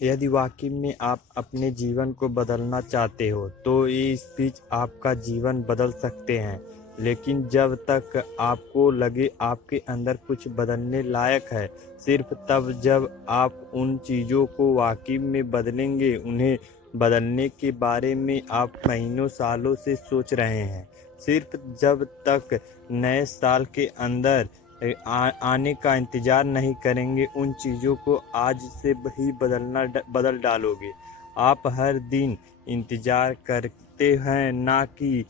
यदि वाकई में आप अपने जीवन को बदलना चाहते हो तो ये स्पीच आपका जीवन बदल सकते हैं। लेकिन जब तक आपको लगे आपके अंदर कुछ बदलने लायक है, सिर्फ तब जब आप उन चीज़ों को वाकई में बदलेंगे। उन्हें बदलने के बारे में आप महीनों सालों से सोच रहे हैं। सिर्फ जब तक नए साल के अंदर आने का इंतज़ार नहीं करेंगे, उन चीज़ों को आज से ही बदल डालोगे। आप हर दिन इंतज़ार करते हैं ना कि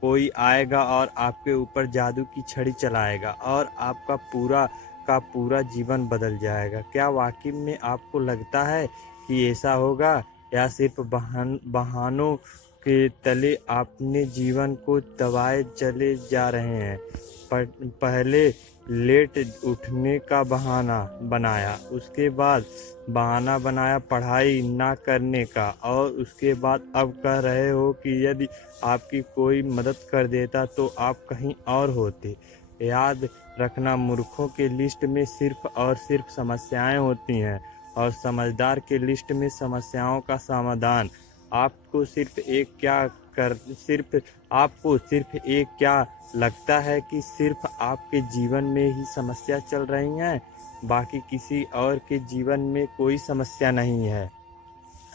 कोई आएगा और आपके ऊपर जादू की छड़ी चलाएगा और आपका पूरा का पूरा जीवन बदल जाएगा। क्या वाकई में आपको लगता है कि ऐसा होगा, या सिर्फ बहानों के तले अपने जीवन को दबाए चले जा रहे हैं? पहले लेट उठने का बहाना बनाया, उसके बाद बहाना बनाया पढ़ाई ना करने का, और उसके बाद अब कह रहे हो कि यदि आपकी कोई मदद कर देता तो आप कहीं और होते। याद रखना, मूर्खों के लिस्ट में सिर्फ और सिर्फ समस्याएं होती हैं, और समझदार के लिस्ट में समस्याओं का समाधान। आपको सिर्फ एक क्या लगता है कि सिर्फ आपके जीवन में ही समस्या चल रही हैं, बाकी किसी और के जीवन में कोई समस्या नहीं है?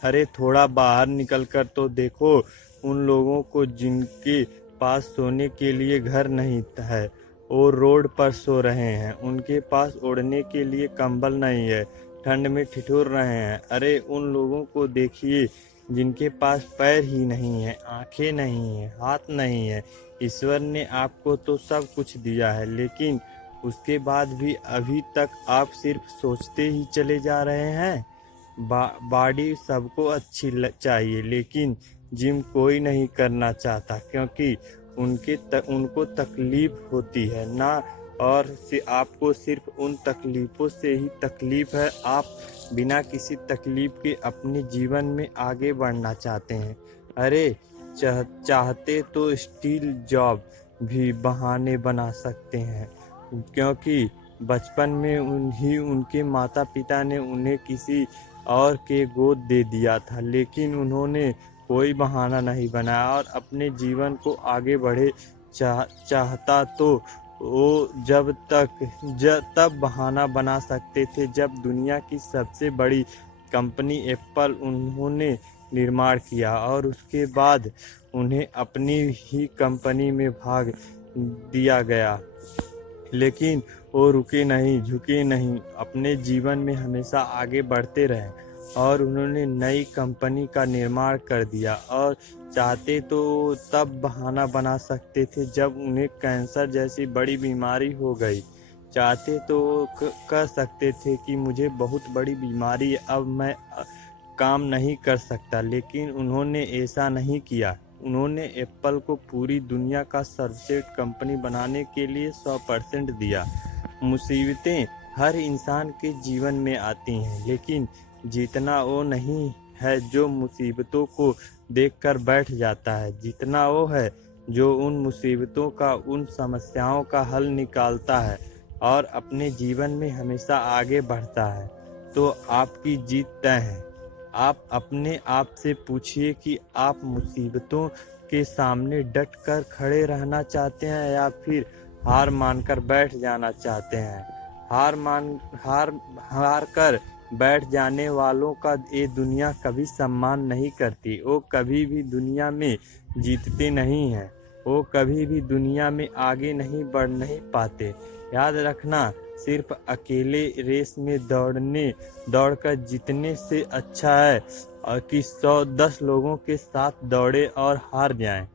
अरे थोड़ा बाहर निकलकर तो देखो उन लोगों को जिनके पास सोने के लिए घर नहीं है, वो रोड पर सो रहे हैं। उनके पास ओढ़ने के लिए कंबल नहीं है, ठंड में ठिठुर रहे हैं। अरे उन लोगों को देखिए जिनके पास पैर ही नहीं है, आंखें नहीं है, हाथ नहीं है। ईश्वर ने आपको तो सब कुछ दिया है, लेकिन उसके बाद भी अभी तक आप सिर्फ सोचते ही चले जा रहे हैं। बॉडी सबको अच्छी चाहिए, लेकिन जिम कोई नहीं करना चाहता, क्योंकि उनको तकलीफ होती है ना। और आपको सिर्फ उन तकलीफ़ों से ही तकलीफ है। आप बिना किसी तकलीफ के अपने जीवन में आगे बढ़ना चाहते हैं। अरे चाहते तो स्टील जॉब भी बहाने बना सकते हैं, क्योंकि बचपन में उनके माता पिता ने उन्हें किसी और के गोद दे दिया था, लेकिन उन्होंने कोई बहाना नहीं बनाया और अपने जीवन को आगे बढ़े चाहता तो वो तब बहाना बना सकते थे जब दुनिया की सबसे बड़ी कंपनी एप्पल उन्होंने निर्माण किया, और उसके बाद उन्हें अपनी ही कंपनी में भाग दिया गया। लेकिन वो रुके नहीं, झुके नहीं, अपने जीवन में हमेशा आगे बढ़ते रहे, और उन्होंने नई कंपनी का निर्माण कर दिया। और चाहते तो तब बहाना बना सकते थे जब उन्हें कैंसर जैसी बड़ी बीमारी हो गई। चाहते तो कह सकते थे कि मुझे बहुत बड़ी बीमारी है, अब मैं काम नहीं कर सकता, लेकिन उन्होंने ऐसा नहीं किया। उन्होंने एप्पल को पूरी दुनिया का सर्वश्रेष्ठ कंपनी बनाने के लिए 100% दिया। मुसीबतें हर इंसान के जीवन में आती हैं, लेकिन जीतना वो नहीं है जो मुसीबतों को देखकर बैठ जाता है। जीतना वो है जो उन मुसीबतों का, उन समस्याओं का हल निकालता है और अपने जीवन में हमेशा आगे बढ़ता है। तो आपकी जीत तय है। आप अपने आप से पूछिए कि आप मुसीबतों के सामने डट कर खड़े रहना चाहते हैं, या फिर हार मानकर बैठ जाना चाहते हैं। हार कर बैठ जाने वालों का ये दुनिया कभी सम्मान नहीं करती। वो कभी भी दुनिया में जीतते नहीं हैं, वो कभी भी दुनिया में आगे नहीं बढ़ नहीं पाते। याद रखना, सिर्फ अकेले रेस में दौड़कर जीतने से अच्छा है और कि 110 लोगों के साथ दौड़े और हार जाएं।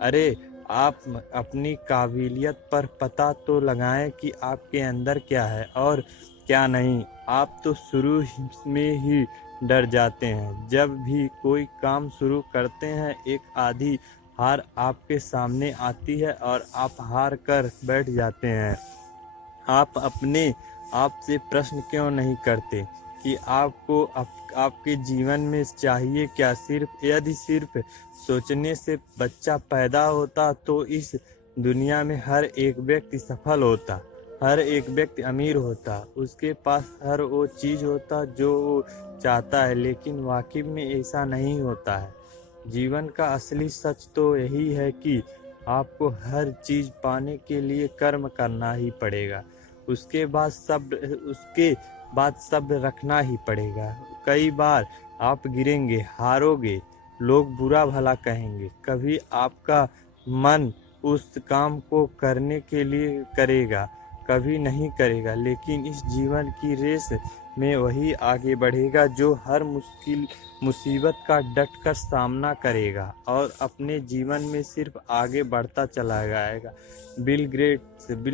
अरे आप अपनी काबिलियत पर पता तो लगाएं कि आपके अंदर क्या है और क्या नहीं। आप तो शुरू में ही डर जाते हैं। जब भी कोई काम शुरू करते हैं, एक आधी हार आपके सामने आती है और आप हार कर बैठ जाते हैं। आप अपने आप से प्रश्न क्यों नहीं करते कि आपको आपके जीवन में चाहिए क्या? यदि सिर्फ सोचने से बच्चा पैदा होता तो इस दुनिया में हर एक व्यक्ति सफल होता, हर एक व्यक्ति अमीर होता, उसके पास हर वो चीज़ होता जो वो चाहता है, लेकिन वाकई में ऐसा नहीं होता है। जीवन का असली सच तो यही है कि आपको हर चीज़ पाने के लिए कर्म करना ही पड़ेगा। उसके बाद सब्र रखना ही पड़ेगा। कई बार आप गिरेंगे, हारोगे, लोग बुरा भला कहेंगे, कभी आपका मन उस काम को करने के लिए करेगा, कभी नहीं करेगा, लेकिन इस जीवन की रेस में वही आगे बढ़ेगा जो हर मुसीबत का डट कर सामना करेगा और अपने जीवन में सिर्फ आगे बढ़ता चला जाएगा। बिल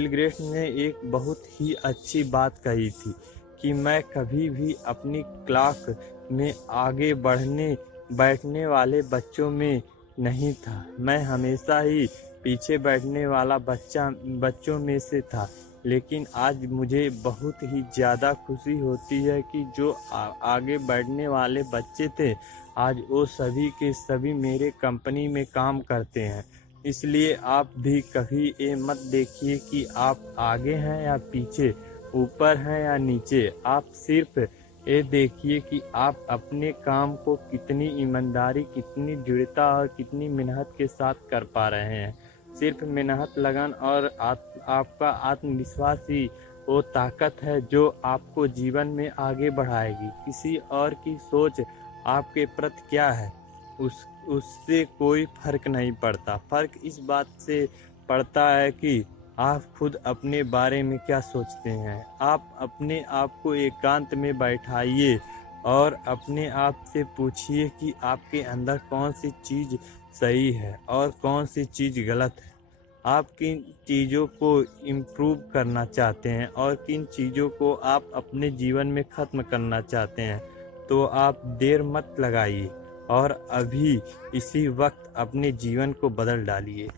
गेट्स ने एक बहुत ही अच्छी बात कही थी कि मैं कभी भी अपनी क्लास में आगे बैठने वाले में नहीं था। मैं हमेशा ही पीछे बैठने वाला बच्चों में से था। लेकिन आज मुझे बहुत ही ज़्यादा खुशी होती है कि जो आगे बढ़ने वाले बच्चे थे, आज वो सभी के सभी मेरे कंपनी में काम करते हैं। इसलिए आप भी कभी ये मत देखिए कि आप आगे हैं या पीछे, ऊपर हैं या नीचे। आप सिर्फ ये देखिए कि आप अपने काम को कितनी ईमानदारी, कितनी दृढ़ता और कितनी मेहनत के साथ कर पा रहे हैं। सिर्फ मेहनत, लगन और आपका आत्मविश्वास ही वो ताकत है जो आपको जीवन में आगे बढ़ाएगी। किसी और की सोच आपके प्रति क्या है, उससे कोई फर्क नहीं पड़ता। फर्क इस बात से पड़ता है कि आप खुद अपने बारे में क्या सोचते हैं। आप अपने आप को एकांत में बैठाइए और अपने आप से पूछिए कि आपके अंदर कौन सी चीज़ सही है और कौन सी चीज़ गलत है। आप किन चीज़ों को इम्प्रूव करना चाहते हैं और किन चीज़ों को आप अपने जीवन में ख़त्म करना चाहते हैं। तो आप देर मत लगाइए और अभी इसी वक्त अपने जीवन को बदल डालिए।